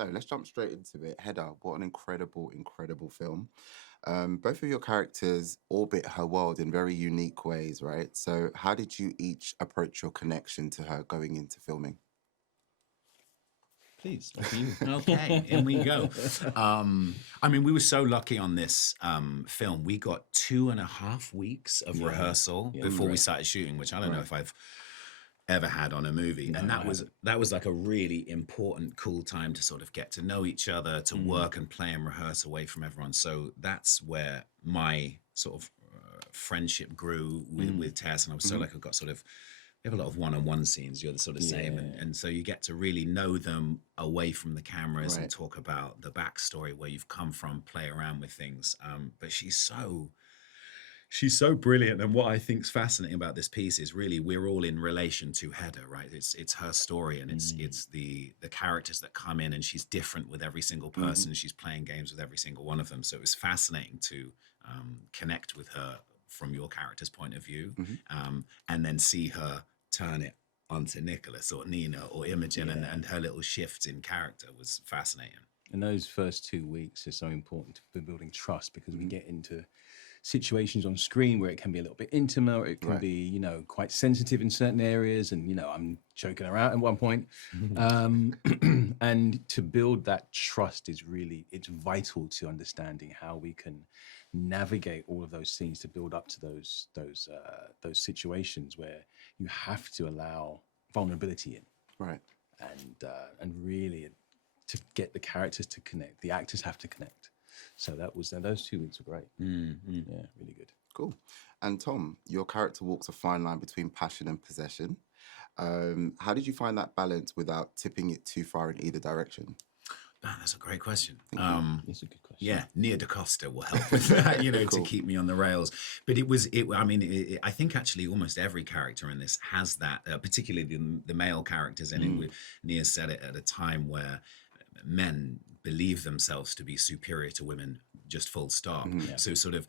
So let's jump straight into it. Hedda, what an incredible, incredible film. Both of your characters orbit her world in very unique ways, right? So how did you each approach your connection to her going into filming? Please, over you. Okay, in we go. I mean, we were so lucky on this film. We got 2.5 weeks of rehearsal before we started shooting, which I don't know if I've ever had on a movie. No, and I that was like a really important, cool time to sort of get to know each other, to work and play and rehearse away from everyone. So that's where my sort of friendship grew with Tess, and I was so like I got sort of we have a lot of one-on-one scenes. You're the sort of same, and so you get to really know them away from the cameras and talk about the backstory, where you've come from, play around with things. But she's so brilliant, and what I think is fascinating about this piece is really we're all in relation to Hedda, right? It's her story, and it's the characters that come in, and she's different with every single person. She's playing games with every single one of them, so it was fascinating to connect with her from your character's point of view, and then see her turn it onto Nicholas or Nina or Imogen, and her little shifts in character was fascinating. And those first 2 weeks are so important for building trust, because we get into situations on screen where it can be a little bit intimate, or it can be, you know, quite sensitive in certain areas. And, you know, I'm choking her out at one point. And to build that trust is really, it's vital to understanding how we can navigate all of those scenes to build up to those situations where you have to allow vulnerability in. Right. And really to get the characters to connect, the actors have to connect. So those 2 weeks were great. Yeah, really good. Cool. And Tom, your character walks a fine line between passion and possession. How did you find that balance without tipping it too far in either direction? That's a great question. It's a good question. Yeah, near DaCosta will help with that, you know, to keep me on the rails. But I think actually almost every character in this has that, particularly the male characters in it. Nia said it at a time where men believe themselves to be superior to women, just full stop. So sort of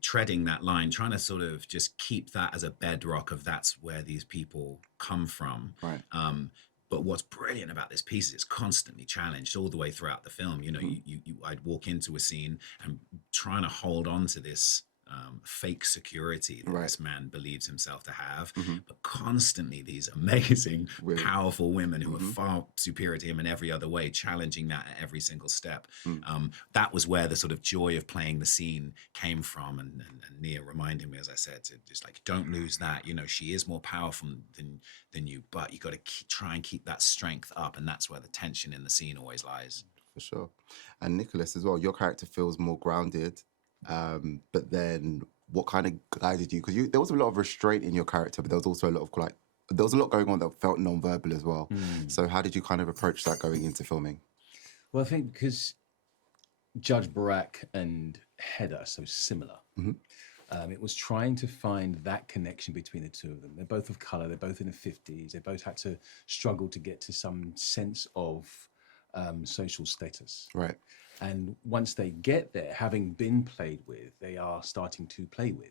treading that line, trying to sort of just keep that as a bedrock of that's where these people come from. Right. But what's brilliant about this piece is it's constantly challenged all the way throughout the film. You know, I'd walk into a scene and trying to hold on to this fake security that this man believes himself to have, but constantly these amazing, powerful women who are far superior to him in every other way, challenging that at every single step. That was where the sort of joy of playing the scene came from, and Nia reminding me, as I said, to just like, don't lose that. You know, she is more powerful than you, but you got to try and keep that strength up, and that's where the tension in the scene always lies. For sure. And Nicholas as well, your character feels more grounded. But then what kind of guided you? Because there was a lot of restraint in your character, but there was also a lot of there was a lot going on that felt non-verbal as well. So how did you kind of approach that going into filming? Well, I think because Judge Barack and Hedda are so similar, it was trying to find that connection between the two of them. They're both of color, they're both in the 50s, they both had to struggle to get to some sense of social status. Right. And once they get there, having been played with, they are starting to play with.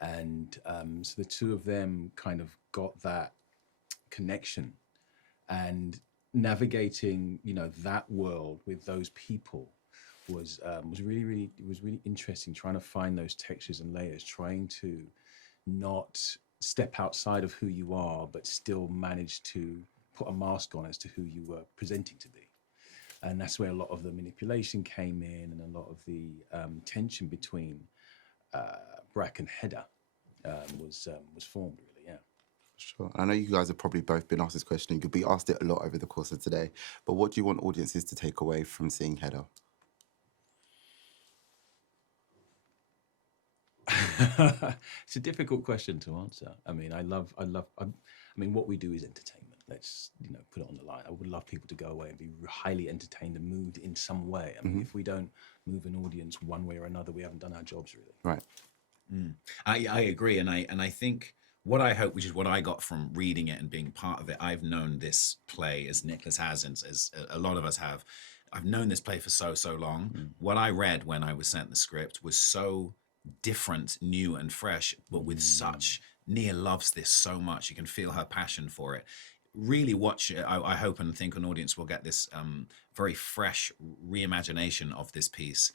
And so the two of them kind of got that connection, and navigating, you know, that world with those people was really interesting, trying to find those textures and layers, trying to not step outside of who you are, but still manage to put a mask on as to who you were presenting to be. And that's where a lot of the manipulation came in, and a lot of the tension between Brack and Hedda was formed, really, yeah. Sure. I know you guys have probably both been asked this question. You'll be asked it a lot over the course of today. But what do you want audiences to take away from seeing Hedda? It's a difficult question to answer. I mean, I mean, what we do is entertainment. Let's, you know, put it on the line. I would love people to go away and be highly entertained and moved in some way. I mean, if we don't move an audience one way or another, we haven't done our jobs, really. Right. I agree, and I think what I hope, which is what I got from reading it and being part of it, I've known this play, as Nicholas has, and as a lot of us have. I've known this play for so long. What I read when I was sent the script was so different, new and fresh, but with such, Nia loves this so much. You can feel her passion for it. really watch it. I hope and think an audience will get this very fresh reimagination of this piece.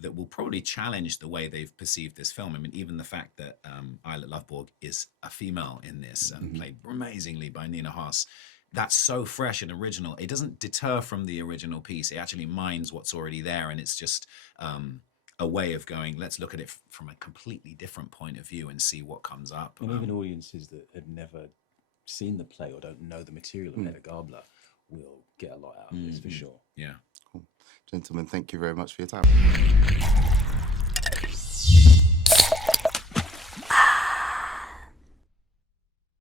That will probably challenge the way they've perceived this film. I mean, even the fact that Isla Loveborg is a female in this and played amazingly by Nina Haas, that's so fresh and original. It doesn't deter from the original piece. It actually mines what's already there, and it's just a way of going, let's look at it from a completely different point of view and see what comes up. And even audiences that have never seen the play or don't know the material of Hedda Gabler will get a lot out of this for sure. Yeah. Cool. Gentlemen, thank you very much for your time.